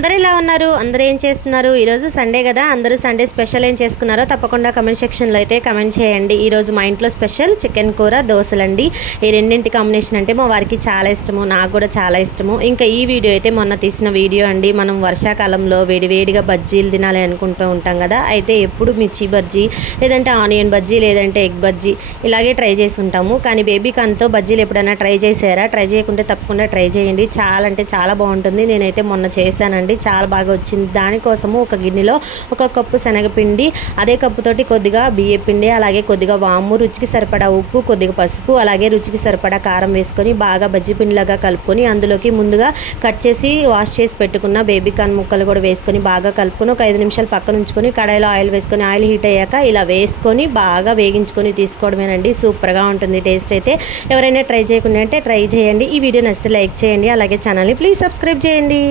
అందరూ ఎలా ఉన్నారు? అందరూ ఏం చేస్తున్నారు? ఈరోజు సండే కదా, అందరూ సండే స్పెషల్ ఏం చేసుకున్నారో తప్పకుండా కమెంట్ సెక్షన్లో అయితే కమెంట్ చేయండి. ఈరోజు మా ఇంట్లో స్పెషల్ చికెన్ కూర, దోశలండి. ఈ రెండింటి కాంబినేషన్ అంటే మా వారికి చాలా ఇష్టము, నాకు కూడా చాలా ఇష్టము. ఇంకా ఈ వీడియో అయితే మొన్న తీసిన వీడియో అండి. మనం వర్షాకాలంలో వేడివేడిగా బజ్జీలు తినాలి అనుకుంటూ ఉంటాం కదా, అయితే ఎప్పుడు మిర్చి బజ్జీ, లేదంటే ఆనియన్ బజ్జీ, లేదంటే ఎగ్ బజ్జీ ఇలాగే ట్రై చేసి ఉంటాము. కానీ బేబీ కార్న్తో బజ్జీలు ఎప్పుడైనా ట్రై చేశారా? ట్రై చేయకుంటే తప్పకుండా ట్రై చేయండి. చాలా అంటే చాలా బాగుంటుంది. నేనైతే మొన్న చేశానండి, చాలా బాగా వచ్చింది. దానికోసము ఒక గిన్నెలో 1 కప్పు శనగపిండి, అదే కప్పుతోటి కొద్దిగా బియ్యపిండి, అలాగే కొద్దిగా వాము, రుచికి సరిపడా ఉప్పు, కొద్దిగా పసుపు, అలాగే రుచికి సరిపడా కారం వేసుకొని బాగా బజ్జీ పిండిలాగా కలుపుకొని అందులోకి ముందుగా కట్ చేసి వాష్ చేసి పెట్టుకున్న బేబీ కార్న్ ముక్కలు కూడా వేసుకొని బాగా కలుపుకొని ఒక 5 నిమిషాలు పక్కన ఉంచుకొని కడాయిలో ఆయిల్ వేసుకొని ఆయిల్ హీట్ అయ్యాక ఇలా వేసుకొని బాగా వేగించుకొని తీసుకోవడమేనండి. సూపర్గా ఉంటుంది టేస్ట్ అయితే. ఎవరైనా ట్రై చేయకుండా అంటే ట్రై చేయండి. ఈ వీడియో నచ్చితే లైక్ చేయండి, అలాగే ఛానల్ని ప్లీజ్ సబ్స్క్రైబ్ చేయండి.